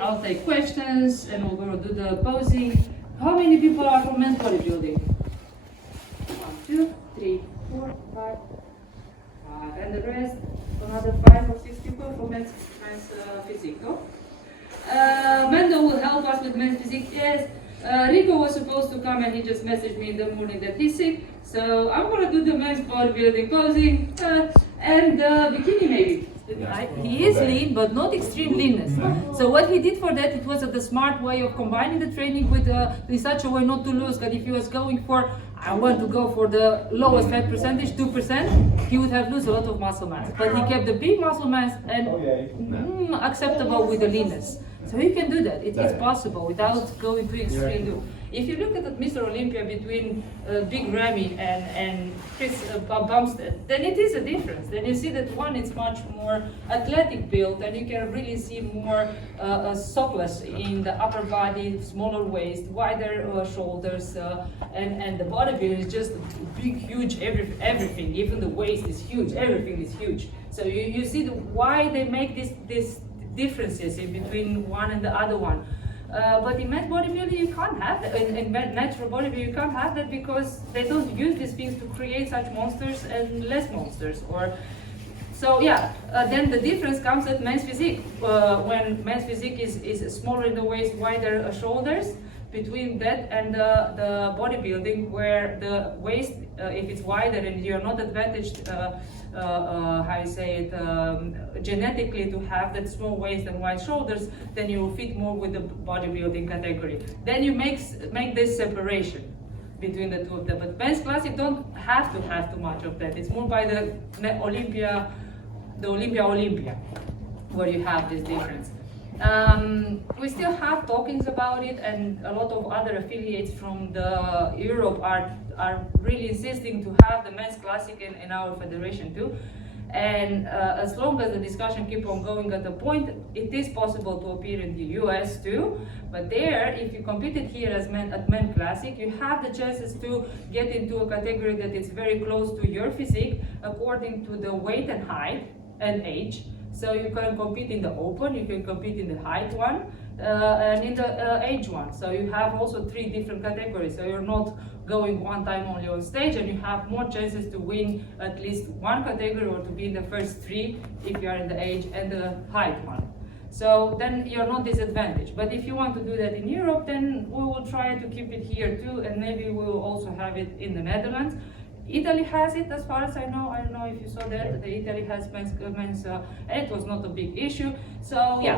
I'll take questions and we're going to do the posing. How many people are from men's bodybuilding? 1, 2, 3, 4, 5. And the rest, another 5 or 6 people from men's physique. No? Mendo will help us with men's physique. Yes. Rico was supposed to come and he just messaged me in the morning that he's sick. So I'm going to do the men's bodybuilding posing and bikini maybe. He is lean, but not extreme leanness. So what he did for that, it was the smart way of combining the training with in such a way not to lose. Because if he was going for, I want to go for the lowest fat percentage, 2%, he would have lost a lot of muscle mass. But he kept the big muscle mass and acceptable with the leanness. So you can do that. It is possible without going to extreme. If you look at Mr. Olympia between Big Ramy and Chris Bumstead, then it is a difference. Then you see that one is much more athletic built, and you can really see more softness in the upper body, smaller waist, wider shoulders, and the bodybuilder is just big, huge, everything. Even the waist is huge. Everything is huge. So you see why they make these differences in between one and the other one. But in men's bodybuilding you can't have that. In natural bodybuilding you can't have that because they don't use these things to create such monsters and less monsters. So yeah, then the difference comes at men's physique. When men's physique is smaller in the waist, wider shoulders, between that and the bodybuilding, where the waist, if it's wider and you're not advantaged, how you say it, genetically to have that small waist and wide shoulders, then you will fit more with the bodybuilding category. Then you make this separation between the two of them. But men's classic don't have to have too much of that. It's more by the Olympia, where you have this difference. We still have talkings about it, and a lot of other affiliates from the Europe are really insisting to have the men's classic in our federation too. And as long as the discussion keep on going at the point, it is possible to appear in the US too. But there, if you competed here as at Men Classic, you have the chances to get into a category that is very close to your physique according to the weight and height and age. So you can compete in the open, you can compete in the height one, and in the age one. So you have also 3 different categories. So you're not going one time only on stage, and you have more chances to win at least one category or to be in the first 3 if you are in the age and the height one. So then you're not disadvantaged. But if you want to do that in Europe, then we will try to keep it here too, and maybe we will also have it in the Netherlands. Italy has it, as far as I know. I don't know if you saw that. Italy has men's, and it was not a big issue. So yeah,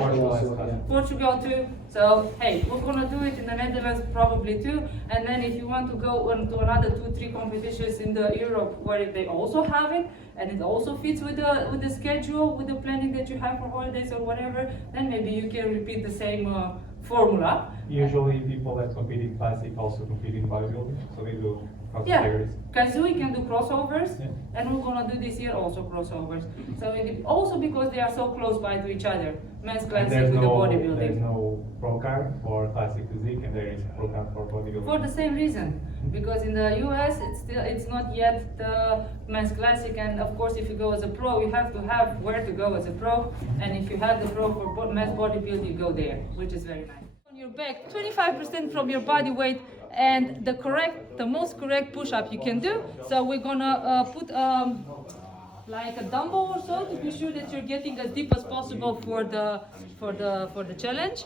Portugal too. So hey, we're gonna do it in the Netherlands probably too. And then if you want to go on to another 2-3 competitions in the Europe where they also have it, and it also fits with the schedule, with the planning that you have for holidays or whatever, then maybe you can repeat the same formula. Usually people that compete in classic also compete in bodybuilding, so they do cross categories. Kazui can do crossovers, and we're gonna do this year also crossovers. So also because they are so close by to each other, men's classic with the bodybuilding. There's no pro card for classic physique, and there is pro card for bodybuilding. For the same reason, because in the US it's not yet the men's classic, and of course if you go as a pro, you have to have where to go as a pro, and if you have the pro for men's bodybuilding, you go there, which is very nice. On your back, 25% from your body weight, and the most correct push-up you can do. So we're gonna put like a dumbbell or so to be sure that you're getting as deep as possible for the challenge.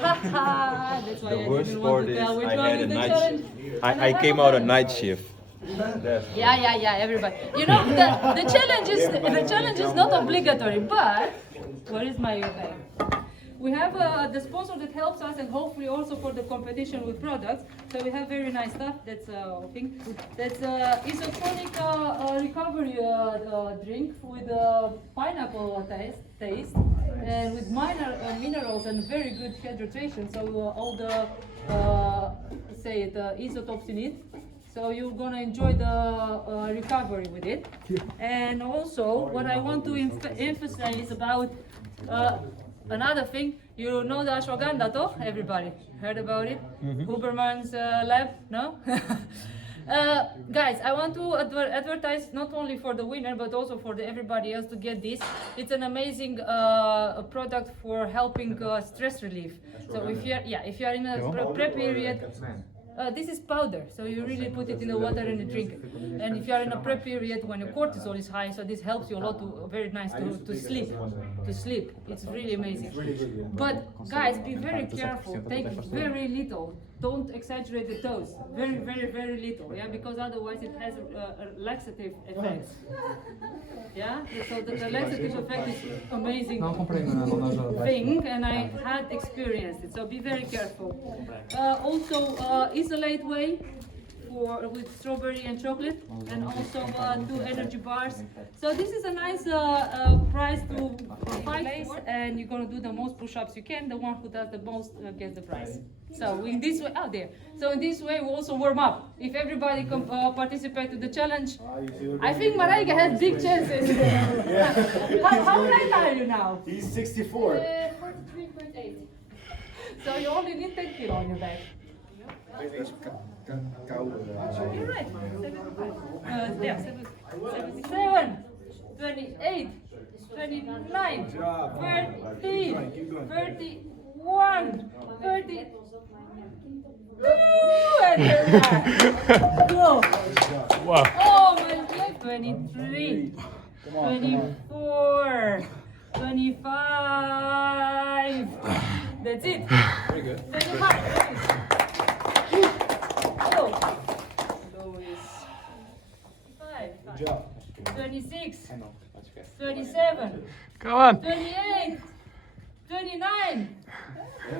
That's why The worst part is I had a night challenge. I came out a night shift. Yeah, everybody. You know, the challenge is not obligatory, but where is my bag? We have the sponsor that helps us, and hopefully also for the competition with products. So we have very nice stuff. That's that's isotonic recovery drink with pineapple taste and with minerals and very good hydration. So all the isotopes in it. So you're gonna enjoy the recovery with it. And also, what I want to emphasize about another thing, you know the ashwagandha, toch? Everybody heard about it? Huberman's lab, no? Guys, I want to advertise not only for the winner but also for everybody else to get this. It's an amazing product for helping stress relief. So if you're in a prep period, this is powder, so you really put it in the water and you drink it. And if you are in a prep period when your cortisol is high, so this helps you a lot to very nice to sleep. To sleep, it's really amazing. But guys, be very careful. Take very little. Don't exaggerate the dose. Very, very, very little. Yeah, because otherwise it has a laxative effect. Yeah, so the laxative effect is amazing thing, and I had experienced it. So be very careful. Also, isolate whey with strawberry and chocolate, and also 2 energy bars. So this is a nice prize to fight for, and you're gonna do the most push-ups you can. The one who does the most gets the prize. So in this way, So in this way, we also warm up. If everybody can participate to the challenge, I think Marika has big chances. How light are you now? He's 64. 43.8. So you only need 10 kilo on your back. You're right. 77, 28, 29, 30, 31, 30. And go. Wow. Oh my God. 23, 24, 25. That's it. Very good. 25. Go. Lois. 5. 26. 27. Come on. 28. 29.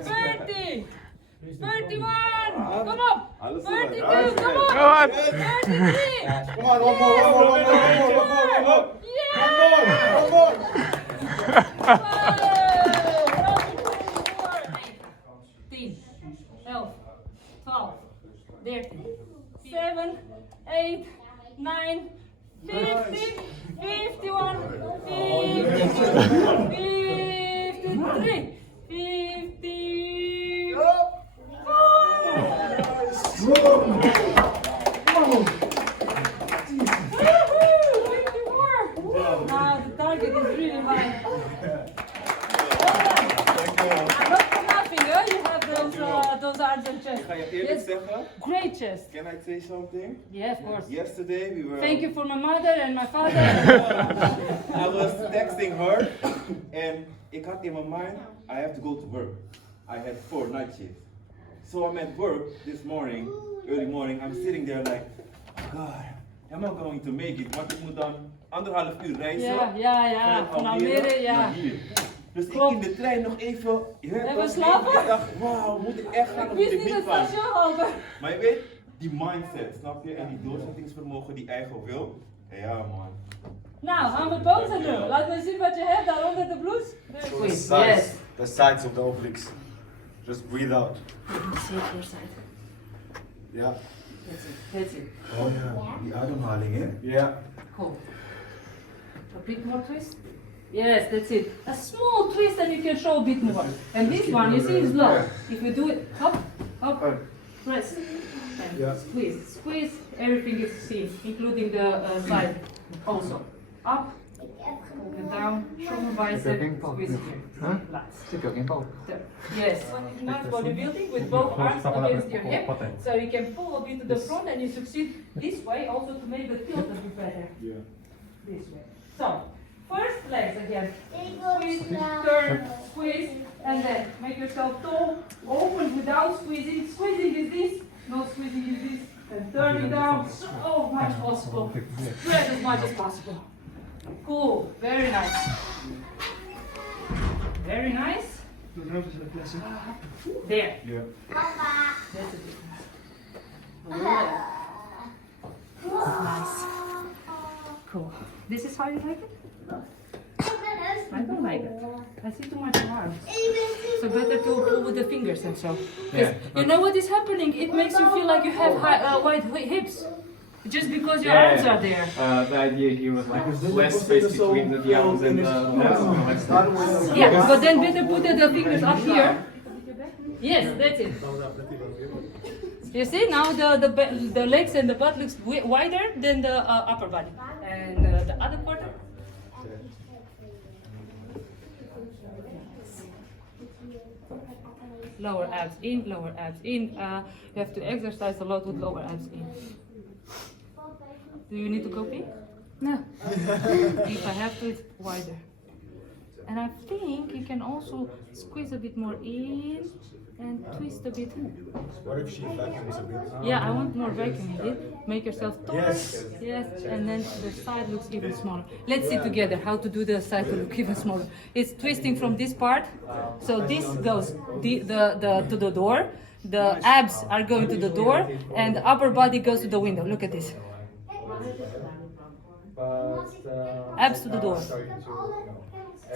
30. 31. Come on. 32. Come on. Come on. 33. Come on, one more. Yeah. 12, 13, 7, 8, 9, 50, 51, 52, 53, 54. Now the target is really high. Those arms and chest. Yes. Great chest. Can I say something? Yeah, of course. Yesterday we were... Thank you for my mother and my father. I was texting her and ik had in my mind, I have to go to work. I had 4 night shifts. So I'm at work this morning, early morning, I'm sitting there like, God, am I going to make it? Want ik moet dan 1,5 uur reizen. Ja. Van Almere, naar hier. Dus ik in de trein nog even... Even slapen? Ik dacht, wauw, moet ik echt gaan Ik of wist moet ik niet niet dat gaan? station hadden. Maar je weet, die mindset, snap je? En die doorzettingsvermogen, die eigen wil. Ja man. Nou, gaan we pauze doen. Laat me zien wat je hebt daar onder de blouse. Yes. The sides of the obliques. Just breathe out. See it your side. Yeah. That's it. Oh ja, die ademhaling hè? Yeah. Cool. A bit more twist. Yes, that's it. A small twist and you can show a bit more. And this one, you see, is low. If you do it, hop, press, and squeeze, everything is seen, including the side also. Up, open down, show my bicep, squeeze here. Yes, nice bodybuilding with both arms against your hip. So you can pull a bit to the front and you succeed this way also to make the tilt a bit better. Yeah. This way. So, first legs again. Squeeze, turn, squeeze, and then make yourself tall. Open without squeezing. Squeezing is this, no squeezing is this. And turning down so much as possible. Stretch as much as possible. Cool, very nice. Very nice. There. Yeah. That's a bit nice. Nice. Cool. This is how you like it? I don't like it. I see too much arms. So better to pull with the fingers and so. Yeah. You know what is happening? It makes you feel like you have wide hips. Just because your arms are there. The idea here was like less space between the arms and the legs. Yeah, but then better put the fingers up here. Yes, that's it. You see now the legs and the butt looks wider than the upper body. And the other quarter. Lower abs in, lower abs in. You have to exercise a lot with lower abs in. Do you need to copy? No. If I have to, it's wider. And I think you can also squeeze a bit more in and twist a bit. What if she vacuums a bit? Yeah, I want more vacuum in it. Make yourself taller. Yes. Yes, and then the side looks even smaller. Let's see together how to do the side to look even smaller. It's twisting from this part. So this goes to the door. The abs are going to the door, and the upper body goes to the window. Look at this. Abs to the door.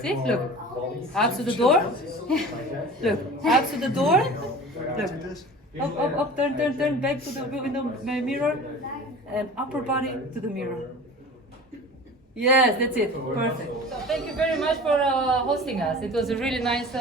See? Look. Abs to the door. Look. Abs to the door. Look. Up, turn, back to the window mirror. And upper body to the mirror. Yes, that's it. Perfect. So thank you very much for hosting us. It was a really nice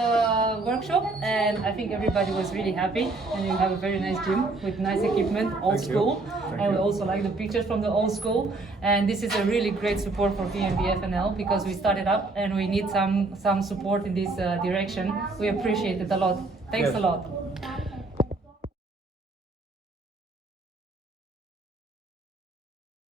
workshop, and I think everybody was really happy. And you have a very nice gym with nice equipment, old school. And we also like the pictures from the old school. And this is a really great support for W.N.B.F NL because we started up and we need some support in this direction. We appreciate it a lot. Thanks a lot.